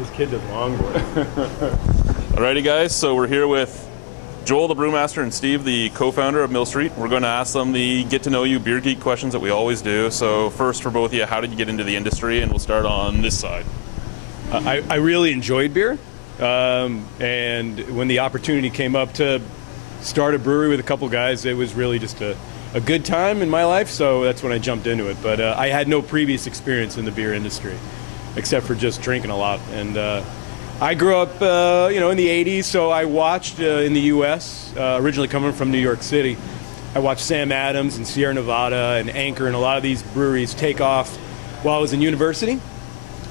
This kid does longboard. Alrighty guys, so we're here with Joel the brewmaster and Steve the co-founder of Mill Street. We're going to ask them the get to know you beer geek questions that we always do. So first for both of you, how did you get into the industry? And we'll start on this side. I really enjoyed beer, and when the opportunity came up to start a brewery with a couple guys, it was really just a good time in my life, so that's when I jumped into it. But I had no previous experience in the beer industry, except for just drinking a lot. And I grew up, in the 80s, so I watched in the U.S., originally coming from New York City. I watched Sam Adams and Sierra Nevada and Anchor and a lot of these breweries take off while I was in university.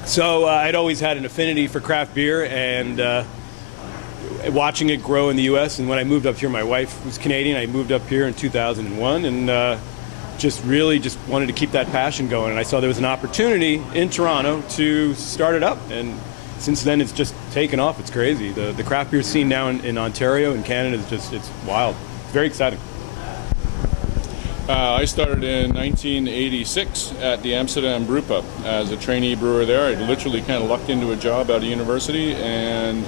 So I'd always had an affinity for craft beer and watching it grow in the U.S. And when I moved up here, my wife was Canadian. I moved up here in 2001 and just wanted to keep that passion going. And I saw there was an opportunity in Toronto to start it up. And since then, it's just taken off. It's crazy. The craft beer scene now in Ontario and Canada is it's wild. It's very exciting. I started in 1986 at the Amsterdam Brew Pub as a trainee brewer there. I literally kind of lucked into a job out of university and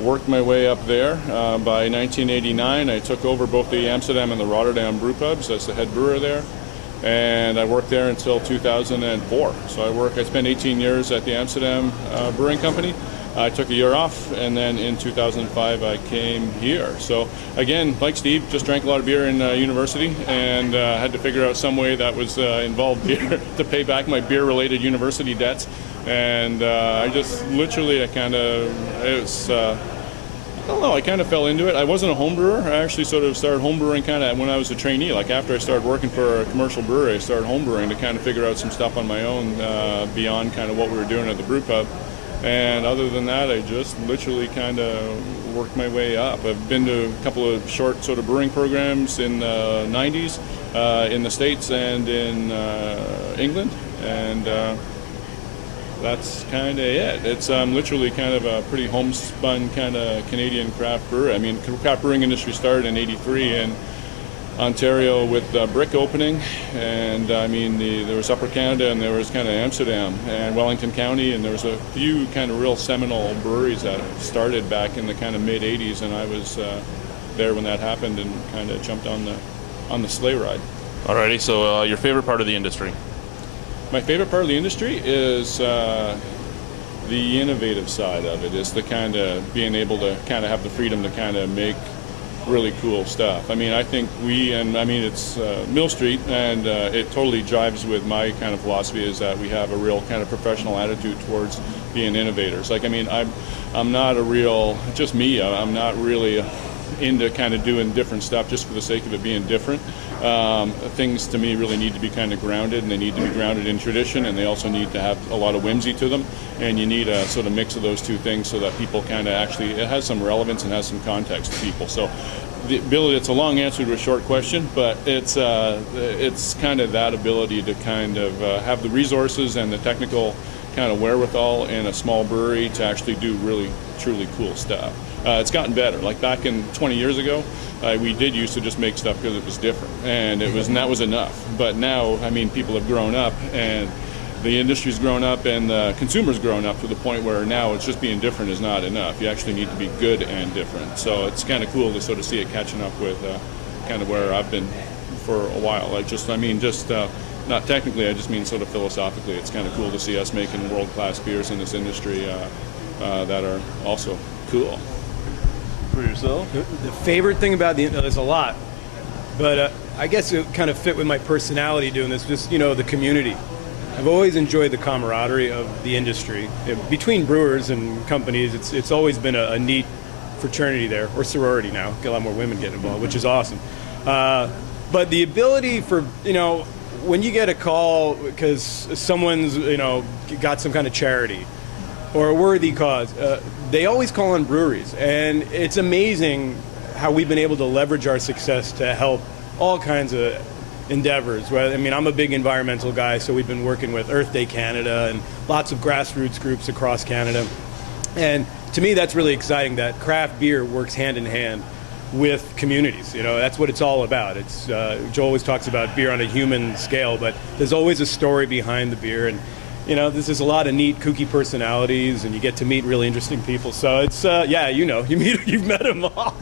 worked my way up there. By 1989, I took over both the Amsterdam and the Rotterdam brew pubs as the head brewer there. And I worked there until 2004. So I spent 18 years at the Amsterdam Brewing Company. I took a year off, and then in 2005 I came here. So again, like Steve, just drank a lot of beer in university and had to figure out some way that was involved beer to pay back my beer-related university debts. And I just literally, I kind of fell into it. I wasn't a home brewer. I actually sort of started home brewing kind of when I was a trainee. Like after I started working for a commercial brewery, I started home brewing to kind of figure out some stuff on my own beyond kind of what we were doing at the brew pub. And other than that, I just literally kind of worked my way up. I've been to a couple of short sort of brewing programs in the 90s in the States and in England. And that's kind of it. It's literally kind of a pretty homespun kind of Canadian craft brewer. I mean, craft brewing industry started in '83 in Ontario with Brick opening, and I mean there was Upper Canada and there was kind of Amsterdam and Wellington County, and there was a few kind of real seminal breweries that started back in the kind of mid '80s, and I was there when that happened and kind of jumped on the sleigh ride. Alrighty, so your favorite part of the industry? My favorite part of the industry is the innovative side of it, is the kind of being able to kind of have the freedom to kind of make really cool stuff. I mean, I think it's Mill Street, and it totally jives with my kind of philosophy, is that we have a real kind of professional attitude towards being innovators. Like, I mean, I'm not I'm not really into kind of doing different stuff just for the sake of it being different. Things to me really need to be kind of grounded, and they need to be grounded in tradition, and they also need to have a lot of whimsy to them, and you need a sort of mix of those two things so that people kind of actually, it has some relevance and has some context to people. So the ability, it's a long answer to a short question, but it's kind of that ability to kind of have the resources and the technical kind of wherewithal in a small brewery to actually do really truly cool stuff. It's gotten better. Like back in 20 years ago, we did used to just make stuff because it was different, and that was enough. But now, I mean, people have grown up, and the industry's grown up, and the consumer's grown up to the point where now it's just being different is not enough. You actually need to be good and different. So it's kind of cool to sort of see it catching up with kind of where I've been for a while. Like not technically, I just mean sort of philosophically. It's kind of cool to see us making world-class beers in this industry that are also cool. For yourself? The favorite thing about there's a lot, but I guess it kind of fit with my personality doing this, just, the community. I've always enjoyed the camaraderie of the industry. Between brewers and companies, it's always been a neat fraternity there, or sorority now. Get a lot more women getting involved, which is awesome. But the ability for, when you get a call because someone's, got some kind of charity or a worthy cause, they always call on breweries. And it's amazing how we've been able to leverage our success to help all kinds of endeavors. I mean, I'm a big environmental guy, so we've been working with Earth Day Canada and lots of grassroots groups across Canada. And to me, that's really exciting that craft beer works hand in hand with communities. That's what it's all about. Joe always talks about beer on a human scale, but there's always a story behind the beer. And this is a lot of neat, kooky personalities, and you get to meet really interesting people. So it's, you've met them all.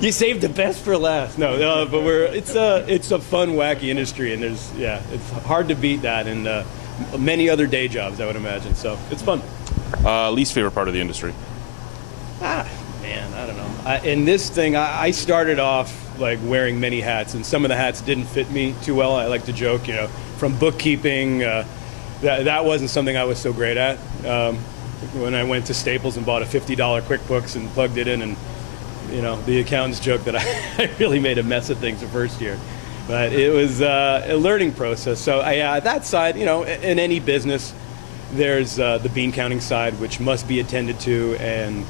You saved the best for last. No, but it's a fun, wacky industry, and it's hard to beat that, and many other day jobs, I would imagine. So it's fun. Least favorite part of the industry? Man, I don't know. In this thing, I started off like wearing many hats, and some of the hats didn't fit me too well. I like to joke, from bookkeeping. That wasn't something I was so great at. When I went to Staples and bought a $50 QuickBooks and plugged it in, and the accountants joked that I really made a mess of things the first year. But it was a learning process. So that side, in any business, there's the bean counting side, which must be attended to, and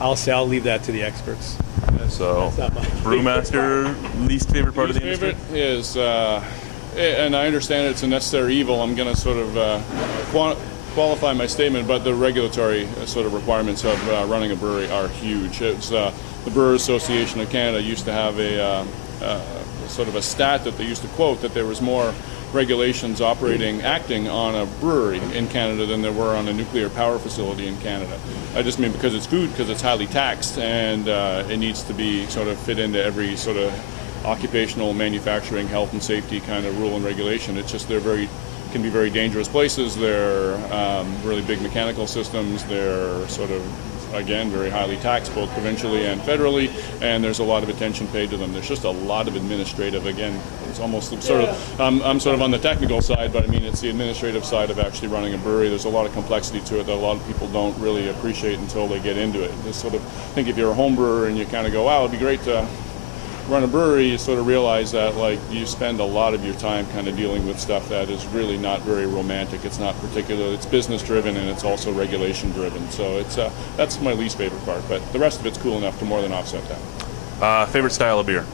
I'll leave that to the experts. So, brewmaster, least favorite part of the industry? Least favorite is, and I understand it's a necessary evil. I'm going to sort of qualify my statement, but the regulatory sort of requirements of running a brewery are huge. It's the Brewers Association of Canada used to have a sort of a stat that they used to quote, that there was more regulations acting on a brewery in Canada than there were on a nuclear power facility in Canada. I just mean because it's food, because it's highly taxed, and it needs to be sort of fit into every sort of occupational, manufacturing, health and safety kind of rule and regulation. It's just can be very dangerous places. They're really big mechanical systems. They're sort of, again, very highly taxed, both provincially and federally, and there's a lot of attention paid to them. There's just a lot of administrative, again, it's almost sort of, I'm sort of on the technical side, but I mean, it's the administrative side of actually running a brewery. There's a lot of complexity to it that a lot of people don't really appreciate until they get into it. Just sort of think if you're a home brewer and you kind of go, wow, it'd be great to run a brewery, you sort of realize that you spend a lot of your time kind of dealing with stuff that is really not very romantic. It's not particular. It's business driven, and it's also regulation driven. So that's my least favorite part. But the rest of it's cool enough to more than offset that. Favorite style of beer?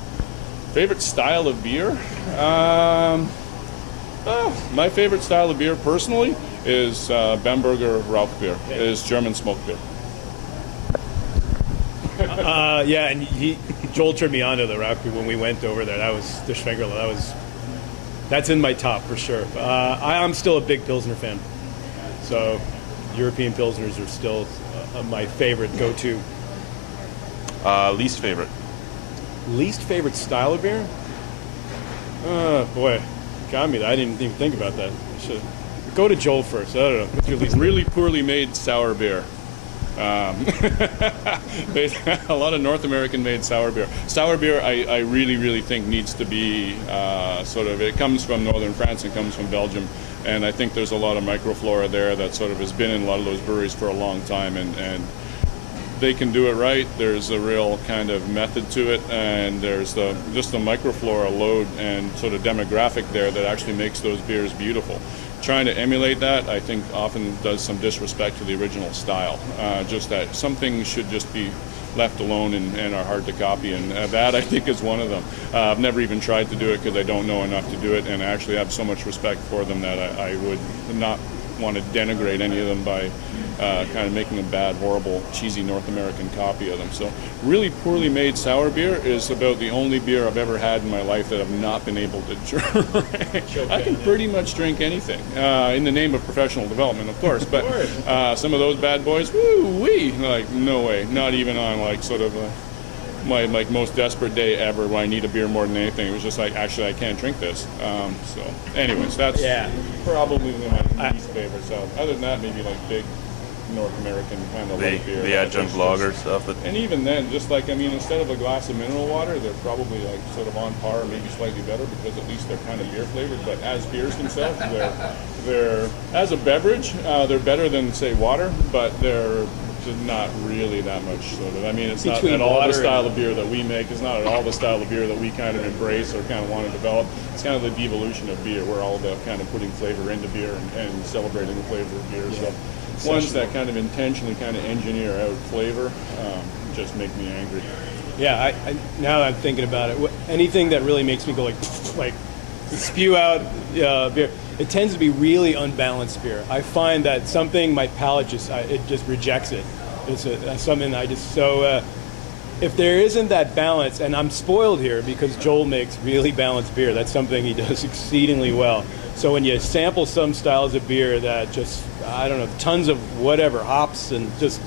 Favorite style of beer? My favorite style of beer personally is Bamberger Rauch beer. It is German smoked beer. And Joel turned me on to the Rauch beer when we went over there. That was the Schwengerle. That's in my top for sure. I'm still a big Pilsner fan, so European Pilsners are still my favorite go-to. Least favorite? Least favorite style of beer? Boy, got me. I didn't even think about that. Go to Joel first. I don't know. What's your least really poorly made sour beer. A lot of North American made sour beer. Sour beer, I really, really think needs to be it comes from northern France and comes from Belgium, and I think there's a lot of microflora there that sort of has been in a lot of those breweries for a long time, and they can do it right. There's a real kind of method to it, and there's just the microflora load and sort of demographic there that actually makes those beers beautiful. Trying to emulate that, I think, often does some disrespect to the original style. Just that some things should just be left alone and are hard to copy, and that I think is one of them. I've never even tried to do it because I don't know enough to do it, and I actually have so much respect for them that I would not want to denigrate any of them by kind of making a bad, horrible, cheesy North American copy of them. So really poorly made sour beer is about the only beer I've ever had in my life that I've not been able to drink. I can pretty much drink anything, in the name of professional development, of course, but some of those bad boys, woo-wee, like, no way, not even on like sort of my most desperate day ever where I need a beer more than anything. It was just like, actually, I can't drink this. So anyways, that's probably my least favorite. So other than that, maybe like big North American kind of light beer. The adjunct lager stuff. And even then, just like, I mean, instead of a glass of mineral water, they're probably like sort of on par, maybe slightly better, because at least they're kind of beer flavored. But as beers themselves, they're as a beverage, they're better than, say, water, but they're not really that much sort of. I mean, it's not at all the style of beer that we make. It's not at all the style of beer that we kind of embrace or kind of want to develop. It's kind of the devolution of beer. We're all about kind of putting flavor into beer and celebrating the flavor of beer. So ones that kind of intentionally kind of engineer out flavor just make me angry. Yeah, now that I'm thinking about it, anything that really makes me go like spew out beer, it tends to be really unbalanced beer. I find that something, my palate just rejects it. It's something I just, if there isn't that balance, and I'm spoiled here because Joel makes really balanced beer. That's something he does exceedingly well. So when you sample some styles of beer that just, I don't know, tons of whatever, hops and just,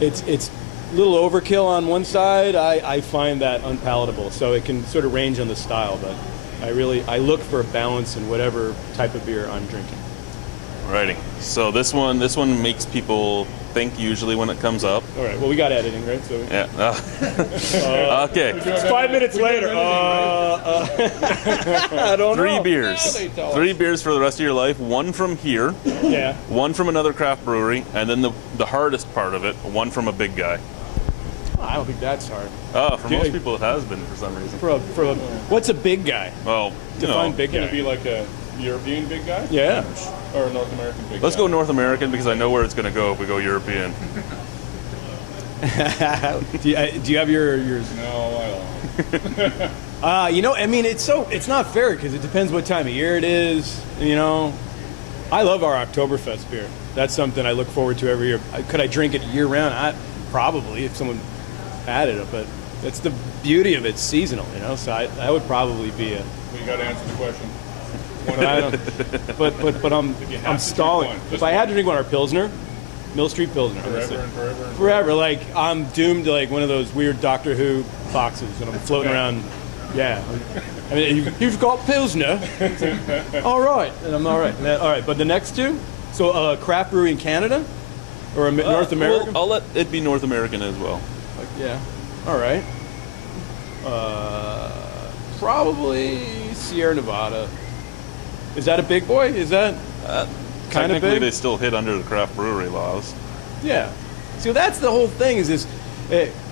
it's a little overkill on one side, I find that unpalatable. So it can sort of range on the style, but I look for a balance in whatever type of beer I'm drinking. Alrighty. So this one makes people think usually when it comes up. All right. Well, we got editing, right? So Yeah. Okay. it's 5 minutes later. I don't know. 3 beers. Three beers for the rest of your life. One from here. Yeah. One from another craft brewery, and then the hardest part of it, one from a big guy. I don't think that's hard. For most people, it has been for some reason. What's a big guy? Well, Define big Going guy. to be like a European big guy? Yeah. Or a North American big Let's guy? go North American because I know where it's going to go if we go European. do you have yours? No, I don't. I mean, it's not fair because it depends what time of year it is. I love our Oktoberfest beer. That's something I look forward to every year. Could I drink it year round? Probably, if someone added it, but that's the beauty of it. It's seasonal, So I would probably be a. We got to answer the question. But I'm stalling. If I had to drink one, our Pilsner, Mill Street Pilsner, forever. Like I'm doomed to like one of those weird Doctor Who boxes, and I'm floating around. Yeah, I mean you've got Pilsner. All right, and I'm all right. All right, but the next two, so craft brewery in Canada, or North America. Well, I'll let it be North American as well. Yeah. All right. Probably Sierra Nevada. Is that a big boy? Is that kind of Technically, big? they still hit under the craft brewery laws. Yeah. So that's the whole thing. Is this?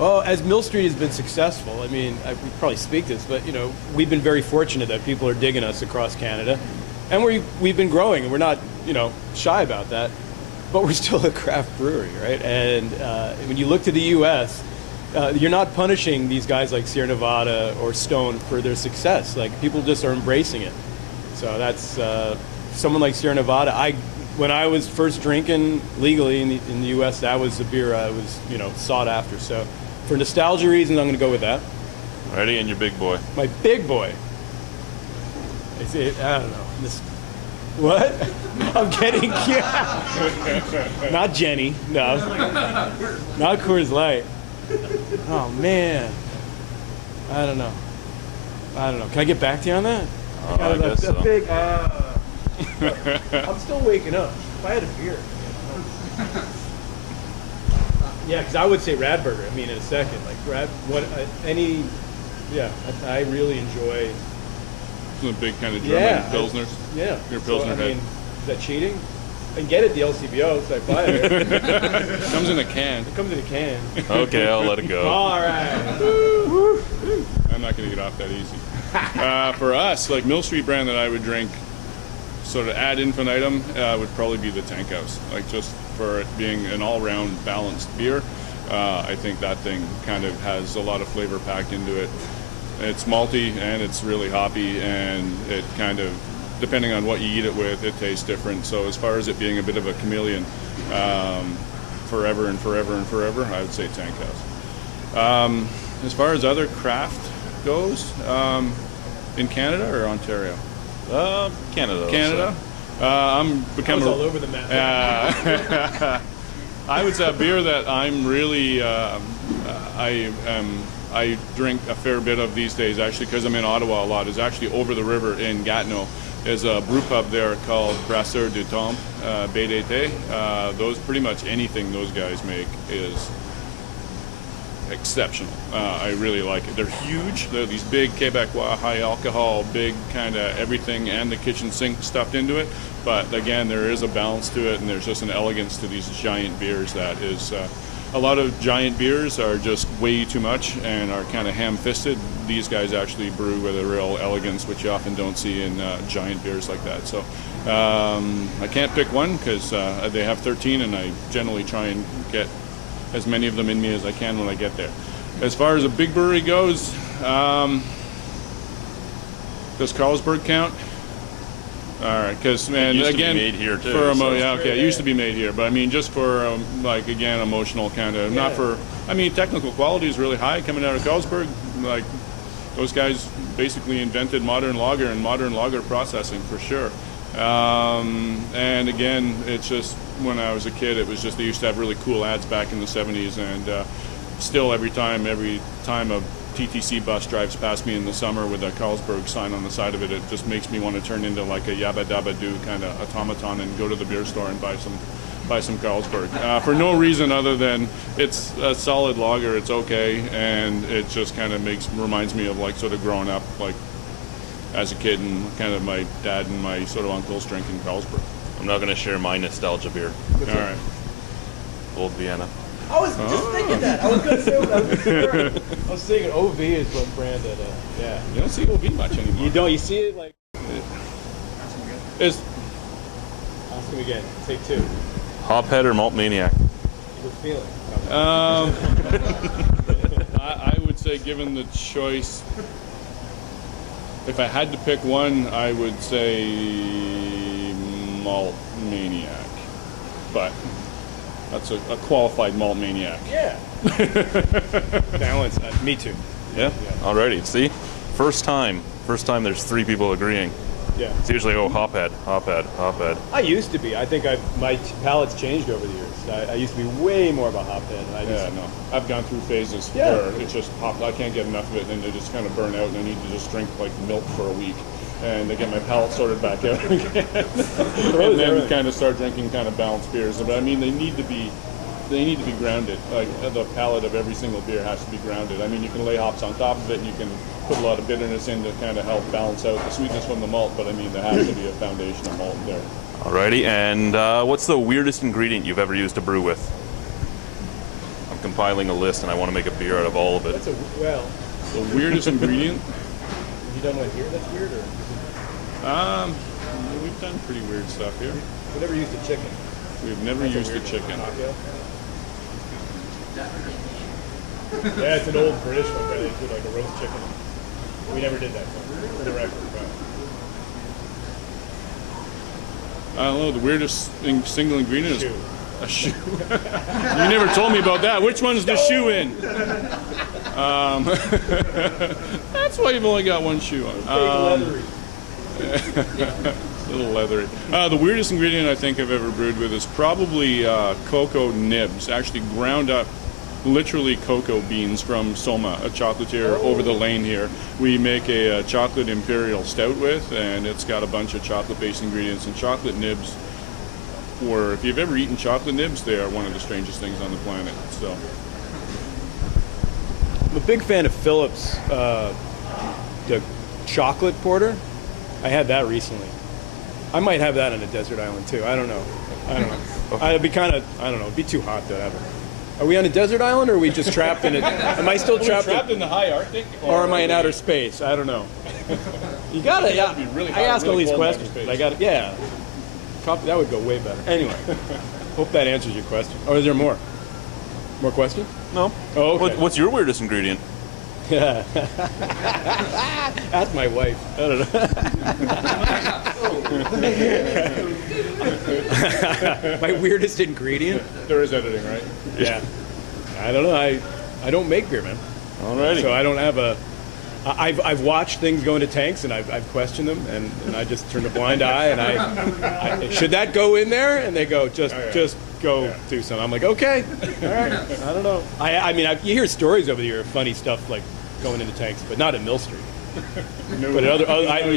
As Mill Street has been successful. I mean, we probably speak this, but we've been very fortunate that people are digging us across Canada, and we've been growing, and we're not shy about that. But we're still a craft brewery, right? And when you look to the U.S., you're not punishing these guys like Sierra Nevada or Stone for their success. Like people just are embracing it. So that's someone like Sierra Nevada. When I was first drinking legally in the U.S., that was the beer I was sought after. So for nostalgia reasons, I'm going to go with that. Ready, and your big boy. My big boy. I don't know. What? I'm getting not Jenny. No. Not Coors Light. Oh man. I don't know. Can I get back to you on that? I guess so. I'm still waking up. If I had a beer. Yeah, because I would say Radburger. I mean, in a second, like I really enjoy. Some big kind of German Pilsners. Yeah. Your Pilsner head. Is that cheating? I can get it at the LCBO, so I buy it. It comes in a can. It comes in a can. Okay, I'll let it go. All right. I'm not going to get off that easy. For us, like Mill Street brand that I would drink, sort of ad infinitum, would probably be the Tank House. Like just for it being an all-round balanced beer, I think that thing kind of has a lot of flavor packed into it. It's malty and it's really hoppy, and it kind of, depending on what you eat it with, it tastes different. So as far as it being a bit of a chameleon, forever and forever and forever, I would say Tank House. As far as other craft goes, in Canada or Ontario? Canada. Canada. I'm becoming all over the map. I would say a beer that I'm really I drink a fair bit of these days, actually, because I'm in Ottawa a lot, is actually over the river in Gatineau. There's a brew pub there called Brasseur du Temps, Baie d'été. Those pretty much anything those guys make is exceptional. I really like it. They're huge. They're these big Quebecois, high alcohol, big kind of everything and the kitchen sink stuffed into it. But again, there is a balance to it, and there's just an elegance to these giant beers that is. A lot of giant beers are just way too much and are kind of ham-fisted. These guys actually brew with a real elegance, which you often don't see in giant beers like that. So I can't pick one because they have 13, and I generally try and get as many of them in me as I can when I get there. As far as a big brewery goes, does Carlsberg count? All right, because It used again, to be made here too. for So. it used to be made here, but I mean, just for like again, emotional kind of, not for. I mean, technical quality is really high coming out of Carlsberg. Like those guys basically invented modern lager and modern lager processing for sure. And again, it's just when I was a kid, it was just they used to have really cool ads back in the 70s, and still every time a TTC bus drives past me in the summer with a Carlsberg sign on the side of it, it just makes me want to turn into like a yabba dabba doo kind of automaton and go to the beer store and buy some Carlsberg for no reason other than it's a solid lager, it's okay, and it just kind of reminds me of like sort of growing up like as a kid and kind of my dad and my sort of uncles drinking Carlsberg. I'm not going to share my nostalgia beer. All right. Old Vienna. I was just thinking that. I was going to say what I was thinking OV is what brand that, yeah. You don't see OV much anymore. You don't, you see it like... It's, Ask him again. Take two. Hophead or Malt Maniac? Good feeling. I would say given the choice, if I had to pick one, I would say Malt Maniac. But that's a qualified Malt Maniac. Yeah. Balance. Me too. Yeah? Alrighty. See? First time there's three people agreeing. Yeah. It's usually, Hophead. I used to be. I think my palate's changed over the years. I used to be way more of a hophead. I've gone through phases where it's just hop. I can't get enough of it, and they just kind of burn out, and I need to just drink like milk for a week, and I get my palate sorted back out again, and then kind of start drinking kind of balanced beers. But I mean, they need to be grounded. Like the palate of every single beer has to be grounded. I mean, you can lay hops on top of it, and you can put a lot of bitterness in to kind of help balance out the sweetness from the malt. But I mean, there has to be a foundation of malt there. Alrighty, and what's the weirdest ingredient you've ever used to brew with? I'm compiling a list, and I want to make a beer out of all of it. That's The weirdest ingredient? You done one here that's weird, or? We've done pretty weird stuff here. We never used a chicken. We've never used a chicken. Yeah, it's an old British one where they do like a roast chicken. We never did that for the record. I don't know, the weirdest single ingredient is a shoe. You never told me about that. Which one's the shoe in? That's why you've only got one shoe on. Leathery. A little leathery. The weirdest ingredient I think I've ever brewed with is probably cocoa nibs, actually ground up literally cocoa beans from Soma, a chocolatier over the lane here. We make a chocolate imperial stout with, and it's got a bunch of chocolate-based ingredients. And chocolate nibs, or if you've ever eaten chocolate nibs, they are one of the strangest things on the planet. So, I'm a big fan of Phillips, the chocolate porter. I had that recently. I might have that on a desert island too. I don't know. It'd be kind of, I don't know. It'd be too hot to have it. Are we on a desert island, or are we just trapped in it? Am I still trapped in the high Arctic? Or am I in outer space? I don't know. You gotta, yeah. I ask all these questions. But I gotta, yeah. That would go way better. Anyway, hope that answers your question. Or is there more? More questions? No. Oh, okay. What's your weirdest ingredient? Yeah. Ask my wife. I don't know. My weirdest ingredient? There is editing, right? Yeah. I don't know. I don't make beer, man. Alrighty. So I don't have a... I've watched things go into tanks, and I've questioned them, and I just turn a blind eye, and I should that go in there? And they go, just go do something. I'm like, okay, all right. I don't know. I mean, you hear stories over the year of funny stuff like going into tanks, but not at Mill Street. But you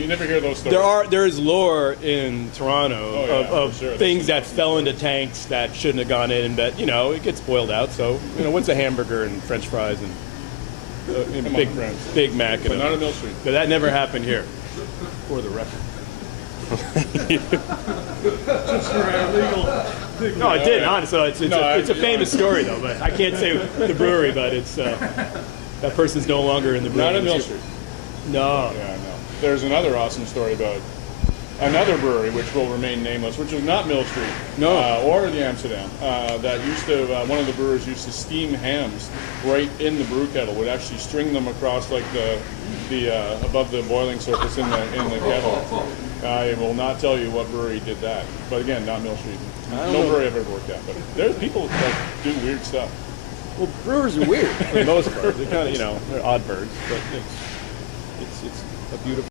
never hear those stories. There is lore in Toronto of things that fell into tanks that shouldn't have gone in, but it gets boiled out. So what's a hamburger and French fries and Big Mac? But not at Mill Street. But that never happened here, for the record. No, it did. Honestly, it's a famous story though. But I can't say the brewery, but it's that person's no longer in the brewery. Not at Mill Street. No. Yeah, no. There's another awesome story about another brewery, which will remain nameless, which is not Mill Street, or the Amsterdam. That used to one of the brewers used to steam hams right in the brew kettle. Would actually string them across like the above the boiling surface in the kettle. I will not tell you what brewery did that, but again, not Mill Street. No brewery I've ever worked at, but there's people that do weird stuff. Well, brewers are weird for the most part. They're kind of they're odd birds, but it's a beautiful.